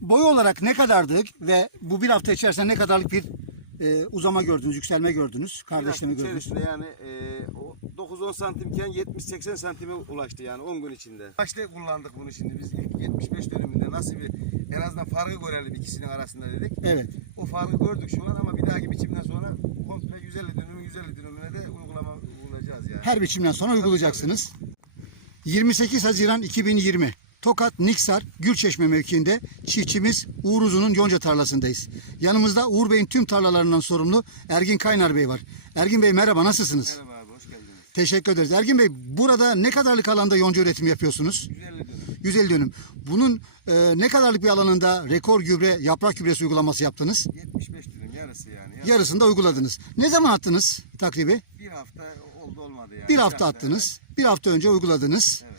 Boy olarak ne kadardı ve bu bir hafta içerisinde ne kadarlık bir e, uzama gördünüz, yükselme gördünüz, kardeşleme gördünüz? içerisinde yani e, o 9-10 santimken 70-80 santime ulaştı yani 10 gün içinde. Başta kullandık bunu şimdi biz ilk 75 dönümünde nasıl bir en azından farkı görelim ikisinin arasında dedik. Evet. O farkı gördük şu an ama bir dahaki biçimden sonra komple 150 dönümü 150 dönümüne de uygulama uygulayacağız yani. Her biçimden sonra uygulayacaksınız. 28 Haziran 2020 Tokat Niksar Gülçeşme mevkiinde çiftçimiz Uğur Uzun'un yonca tarlasındayız. Yanımızda Uğur Bey'in tüm tarlalarından sorumlu Ergin Kaynar Bey var. Ergin Bey merhaba nasılsınız? Merhaba abi hoş geldiniz. Teşekkür ederiz. Ergin Bey burada ne kadarlık alanda yonca üretimi yapıyorsunuz? 150 dönüm. 150 dönüm. Bunun e, ne kadarlık bir alanında rekor gübre, yaprak gübresi uygulaması yaptınız? 75 dönüm yarısı yani. Yarısı Yarısını da uyguladınız. Ne zaman attınız takribi? Bir hafta oldu olmadı yani. Bir hafta attınız. Bir hafta önce uyguladınız. Evet.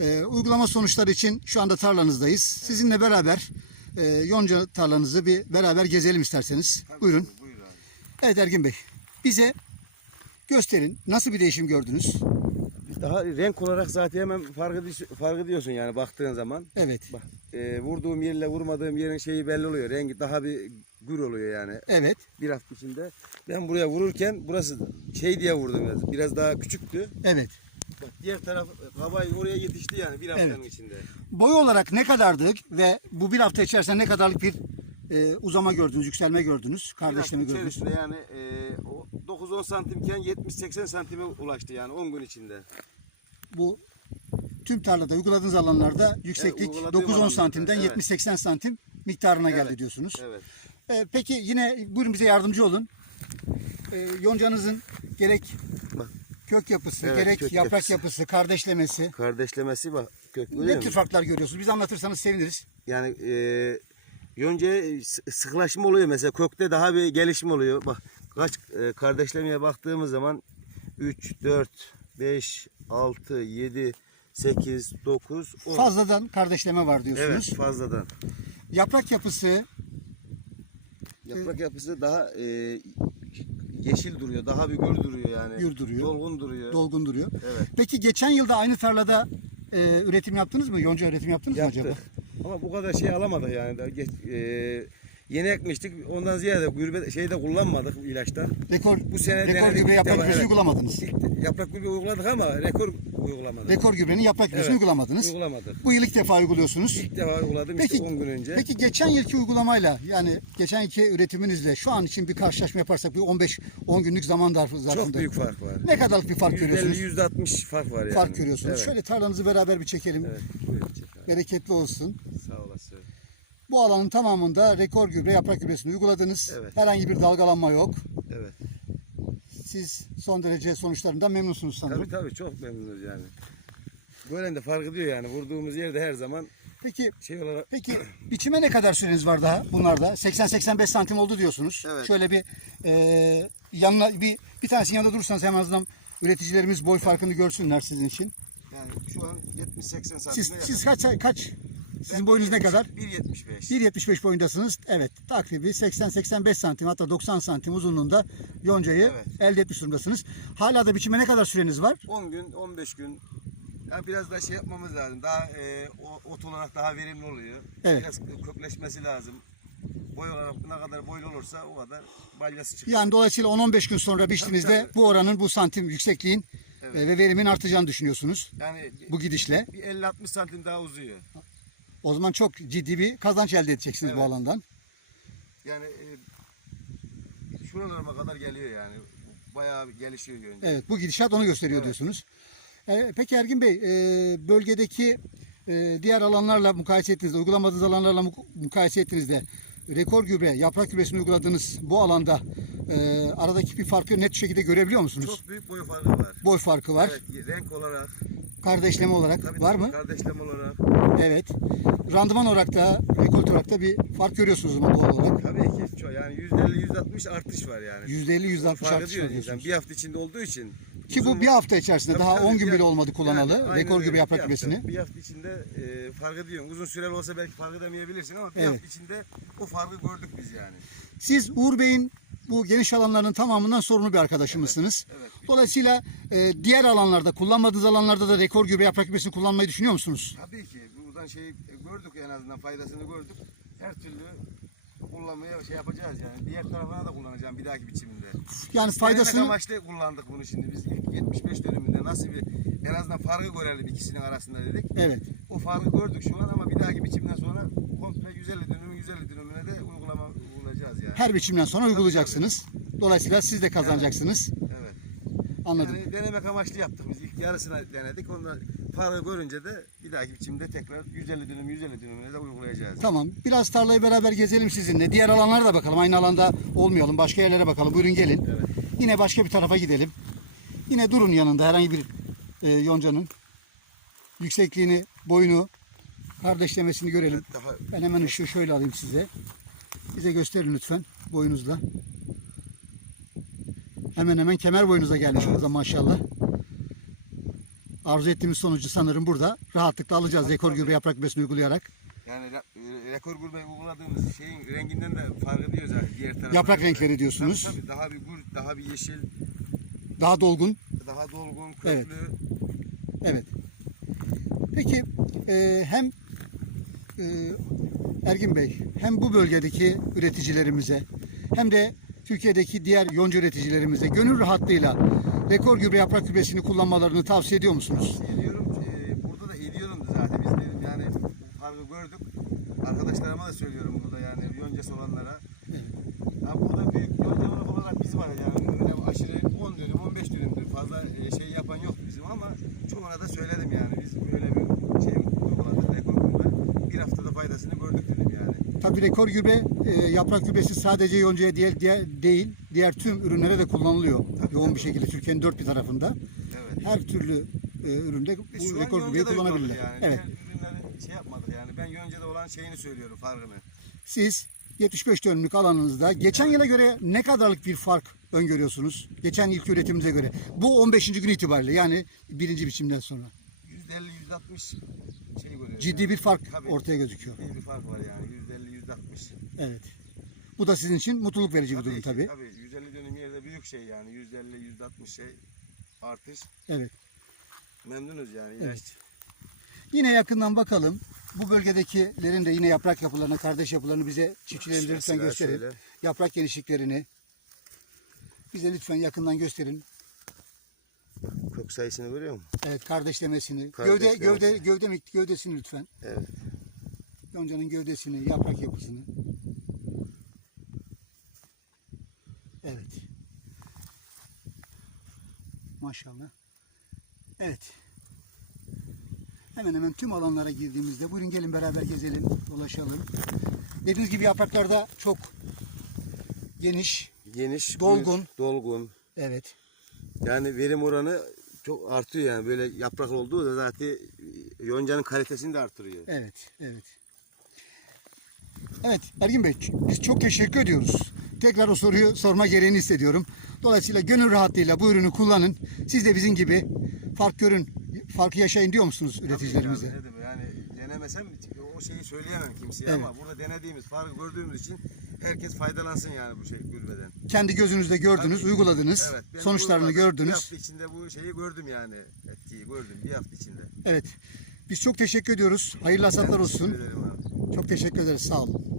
Ee, uygulama sonuçları için şu anda tarlanızdayız. Sizinle beraber e, yonca tarlanızı bir beraber gezelim isterseniz. Tabii, Buyurun. Buyur. Evet Ergin Bey. Bize gösterin. Nasıl bir değişim gördünüz? Daha renk olarak zaten hemen fark, ediyorsun, fark ediyorsun yani baktığın zaman. Evet. Bak e, vurduğum yerle vurmadığım yerin şeyi belli oluyor. Rengi daha bir gür oluyor yani Evet. bir hafta içinde. Ben buraya vururken burası şey diye vurdum biraz. Biraz daha küçüktü. Evet. Bak diğer taraf kabay oraya yetişti yani bir haftanın Evet. içinde. Boy olarak ne kadardı ve bu bir hafta içerisinde ne kadarlık bir e, uzama gördünüz, yükselme gördünüz, Bir hafta kardeşleme gördünüz? içerisinde yani e, o 9-10 santimken 70-80 santime ulaştı yani 10 gün içinde. Bu tüm tarlada uyguladığınız alanlarda yükseklik uyguladığım 9-10 alanlarda, santimden evet. 70-80 santim miktarına geldi Evet, diyorsunuz. Evet. Ee, peki yine buyurun bize yardımcı olun. Ee, yoncanızın gerek. Kök yapısı, Evet, gerek kök yaprak yapısı. yapısı, kardeşlemesi. Kardeşlemesi bak kök Ne tür musun? farklar görüyorsunuz? Biz anlatırsanız seviniriz. Yani e, yonca s- sıklaşma oluyor mesela kökte daha bir gelişme oluyor. Bak kaç e, kardeşlemeye baktığımız zaman 3, 4, 5, 6, 7, 8, 9, 10. Fazladan kardeşleme var diyorsunuz. Evet fazladan. Yaprak yapısı Yaprak yapısı daha e, yeşil duruyor. Daha bir gür duruyor yani. Gür duruyor. Dolgun duruyor. dolgun duruyor. Evet. Peki geçen yılda aynı tarlada e, üretim yaptınız mı? Yonca üretim yaptınız mı acaba? Yaptık. Ama bu kadar şey alamadık yani. Daha geç- e, yeni ekmiştik. Ondan ziyade gürbe şeyde kullanmadık ilaçta. Rekor, Bu sene rekor gübre yaprak gübresi uygulamadınız. Yaprak gübre uyguladık ama rekor uygulamadık. Rekor gübrenin yaprak gübresini Evet, uygulamadınız. Uygulamadık. Bu yıl ilk defa uyguluyorsunuz. İlk defa uyguladım Peki, işte 10 gün önce. peki geçen yılki uygulamayla yani geçen yılki üretiminizle şu an için bir karşılaşma yaparsak bir 15 10 günlük zaman zarfı- zarfında Çok büyük fark var. ne kadarlık bir fark görüyorsunuz? %50 %60 fark var yani. Fark görüyorsunuz. Evet. Şöyle tarlanızı beraber bir çekelim. Evet. Buyurun. Bereketli olsun. Bu alanın tamamında rekor gübre yaprak gübresini uyguladınız. Evet. Herhangi bir dalgalanma yok. Evet. Siz son derece sonuçlarından memnunsunuz sanırım. Tabii tabii çok memnunuz yani. Gören de fark ediyor yani. Vurduğumuz yerde her zaman Peki şey olarak Peki biçime ne kadar süreniz var daha bunlarda? 80-85 santim oldu diyorsunuz. Evet. Şöyle bir e, yanına bir bir tanesinin yanında durursanız hemen azından üreticilerimiz boy farkını görsünler sizin için. yani şu an 70-80 santim. Siz siz kaç kaç? Sizin boyunuz ne kadar? 1.75. 1.75 boyundasınız. Evet. Takribi 80-85 santim hatta 90 santim uzunluğunda yoncayı Evet. elde etmiş durumdasınız. Hala da biçime ne kadar süreniz var? 10 gün, 15 gün. Ya biraz daha şey yapmamız lazım. Daha e, ot olarak daha verimli oluyor. Evet. Biraz kökleşmesi lazım. Boy olarak ne kadar boylu olursa o kadar balyası çıkıyor. Yani dolayısıyla 10-15 gün sonra biçtiğinizde tabii. bu oranın bu santim yüksekliğin Evet. e, ve verimin artacağını düşünüyorsunz Yani bu gidişle. bir 50-60 santim daha uzuyor. O zaman çok ciddi bir kazanç elde edeceksiniz bu Evet. alandan. Yani e, şuralarıma kadar geliyor yani. Bayağı gelişiyor yönce. Evet bu gidişat onu gösteriyor Evet. diyorsunuz. E, peki Ergin Bey e, bölgedeki e, diğer alanlarla mukayese ettiğinizde, uygulamadığınız alanlarla mu- mukayese ettiğinizde rekor gübre, yaprak gübresini uyguladığınız bu alanda e, aradaki bir farkı net şekilde görebiliyor musunuz? Çok büyük boy farkı var. Boy farkı var. Evet, renk olarak, Kardeşleme olarak tabii var mı? kardeşlem olarak. Evet. Randıman olarak da, rekolt olarak da bir fark görüyorsunuz o zaman doğal olarak. Tabii ki yani %50-%60 artış var yani. %50-%60 Fark artış var diyorsunuz. Bir hafta içinde olduğu için. Ki bu bir hafta içerisinde Tabii daha tabii, 10 gün bile olmadı kullanalı. Yani rekor gübre yaprak Bir hafta- gübresini. Bir hafta içinde e, fark ediyorsun. Uzun süreli olsa belki fark edemeyebilirsin ama bir Evet. hafta içinde o farkı gördük biz yani. Siz Uğur Bey'in bu geniş alanların tamamından sorumlu bir arkadaşımızsınız. evet. Dolayısıyla e, diğer alanlarda, kullanmadığınız alanlarda da rekor gübre yaprak gübresini kullanmayı düşünüyor musunuz? Tabii ki buradan şeyi gördük en azından faydasını gördük. her türlü kullanmaya şey yapacağız yani. Diğer tarafına da kullanacağım bir dahaki biçiminde. Yani Denemek faydasını amaçlı kullandık bunu şimdi. Biz ilk 75 dönümünde nasıl bir en azından farkı görelim ikisinin arasında dedik. evet. O farkı gördük şu an ama bir dahaki biçimden sonra komple 150 dönümün 150 dönümüne de uygulama yani. Her biçimden sonra uygulayacaksınız. Dolayısıyla siz de kazanacaksınız. Evet. Anladım. Yani denemek amaçlı yaptık biz. İlk yarısına denedik. Ondan farkı görünce de bir dahaki biçimde tekrar 150 dönüm 150 dönümüne de uygulayacağız. Tamam. Biraz tarlayı beraber gezelim sizinle. Diğer alanlara da bakalım. Aynı alanda olmayalım. Başka yerlere bakalım. Buyurun gelin. Evet. Yine başka bir tarafa gidelim. Yine durun yanında herhangi bir e, yoncanın. Yüksekliğini, boyunu, kardeşlemesini görelim. Daha Ben hemen ışığı şöyle alayım size. Bize gösterin lütfen boyunuzla. Hemen hemen kemer boyunuza gelmiş burada maşallah. Arzu ettiğimiz sonucu sanırım burada rahatlıkla alacağız rekor gübre yaprak besini uygulayarak. yani re- rekor gurbeyi uyguladığımız şeyin renginden de fark ediyoruz diğer tarafta. Yaprak renkleri diyorsunuz. Tabii, tabii. daha bir gur, daha bir yeşil, Daha dolgun. daha dolgun, Evet. köklü. Evet. Peki e, hem e, Ergin Bey hem bu bölgedeki üreticilerimize hem de Türkiye'deki diğer yonca üreticilerimize gönül rahatlığıyla rekor gübre yaprak gübresini kullanmalarını tavsiye ediyor musunuz? Ediyorum, e, burada da ediyorum zaten biz dedim yani farkı gördük. Arkadaşlarıma da söylüyorum burada yani yoncası olanlara. Ha, burada büyük yonca olarak biz var yani öyle aşırı 10 dönüm 15 dönümdür fazla e, şey yapan yok bizim ama çoğuna da söyledim yani biz böyle bir şey uyguladık rekor kurma. Bir haftada faydasını gördük dedim yani. Tabii rekor gübre e, yaprak gübresi sadece yoncaya diğer, diğer değil diğer tüm ürünlere de kullanılıyor. Yoğun bir şekilde Türkiye'nin dört bir tarafında. Evet. Her türlü e, üründe Biz bu şu an rekor gübreyi yoncada kullanabilirler. yani. Evet. Diğer ürünleri şey yapmadık yani. Ben yoncada olan şeyini söylüyorum farkını. Siz 75 dönümlük alanınızda geçen yıla göre ne kadarlık bir fark öngörüyorsunuz? Geçen yılki üretimimize göre. Bu 15. gün itibariyle yani birinci biçimden sonra. %50 %60 şey görüyoruz. Ciddi bir fark Tabii. ortaya gözüküyor. Ciddi bir fark var yani. %50 %60. Evet. Bu da sizin için mutluluk verici bir durum tabii. Tabii 150 dönüm yerde büyük şey yani. %50 %60 şey artış. Evet. Memnunuz yani ilaç. Yine yakından bakalım. Bu bölgedekilerin de yine yaprak yapılarını, kardeş yapılarını bize çiftçilerimize lütfen gösterin. şöyle. Yaprak genişliklerini bize lütfen yakından gösterin. Kök sayısını görüyor musun? Evet, kardeşlemesini. Gövde Kardeşlemesi. gövde gövde mi- gövdesini lütfen. Evet. Yoncanın gövdesini, yaprak yapısını. Evet. Maşallah. Evet. Hemen hemen tüm alanlara girdiğimizde buyurun gelin beraber gezelim, dolaşalım. Dediğiniz gibi yapraklarda çok geniş. Geniş, Dolgun. büyük, dolgun. Evet. Yani verim oranı çok artıyor yani böyle yaprak olduğu da zaten yoncanın kalitesini de artırıyor. Evet, evet. Evet Ergin Bey biz çok teşekkür ediyoruz. Tekrar o soruyu sorma gereğini hissediyorum. Dolayısıyla gönül rahatlığıyla bu ürünü kullanın. Siz de bizim gibi fark görün, farkı yaşayın diyor musunuz üreticilerimize? Tabii Yani, yani denemesem o şeyi söyleyemem kimseye Evet. ama burada denediğimiz, farkı gördüğümüz için herkes faydalansın yani bu şey gübreden. Kendi gözünüzde gördünüz, Tabii. uyguladınız, Evet, ben sonuçlarını uyguladım. Bir gördünüz. hafta içinde bu şeyi gördüm yani. Etkiyi gördüm bir hafta içinde. Evet. Biz çok teşekkür ediyoruz. Hayırlı hasatlar olsun. Çok teşekkür ederiz. Sağ olun.